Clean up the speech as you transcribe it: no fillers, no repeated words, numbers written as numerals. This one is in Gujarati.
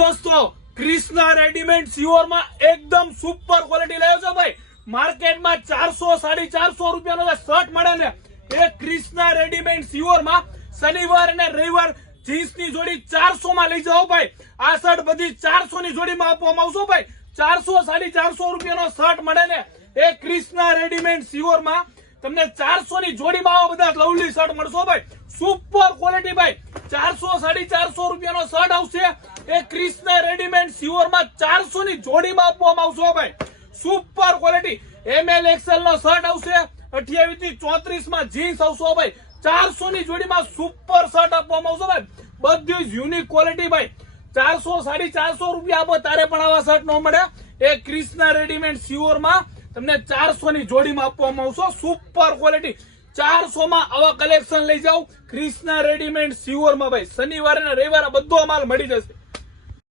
દોસ્તો ક્રિષ્ના રેડીમેડ સિયોરમાં એકદમ સુપર ક્વોલિટી લાવ્યો છે ભાઈ। માર્કેટમાં 400-450 રૂપિયાનો જે શર્ટ મળે ને એ ક્રિષ્ના રેડીમેડ સિયોરમાં શનિવાર અને રવિવાર જીન્સની જોડી 400 માં લઈ જાઓ ભાઈ। આ શર્ટ બધી 400 ની જોડીમાં આપવામાં આવશે ભાઈ। 400-450 રૂપિયાનો શર્ટ મળે ને એ ક્રિષ્ના રેડીમેડ સિયોરમાં તમને 400 ની જોડીમાં આવા બધા લવલી શર્ટ મળશે ભાઈ। સુપર ક્વોલિટી ભાઈ। 400-450 રૂપિયાનો શર્ટ આવશે એ ક્રિષ્ના રેડીમેડ સિયોરમાં 400 ની જોડીમાં આપવામાં આવશે ભાઈ। સુપર ક્વોલિટી ML XL નો શર્ટ આવશે 28 થી 34 માં જીન્સ આવશે ભાઈ। 400 ની જોડીમાં સુપર શર્ટ આપવામાં આવશે ભાઈ। બધી જ યુનિક ક્વોલિટી ભાઈ। 400-450 રૂપિયા આપો તારે પણ આવા શર્ટ ન મળે એ ક્રિષ્ના રેડીમેડ સિયોરમાં તમને 400 ની જોડીમાં આપવામાં આવશે। સુપર ક્વોલિટી 400 માં આવા કલેક્શન લઈ જાઓ ક્રિષ્ના રેડીમેડ સિયોરમાં ભાઈ। શનિવારે અને રવિવારે બધો માલ મળી જશે।